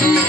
Bye.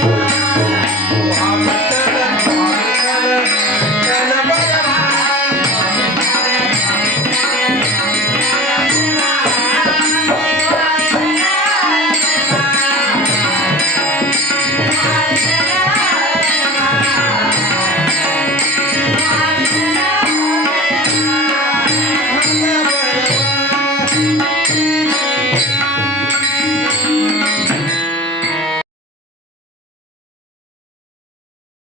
Música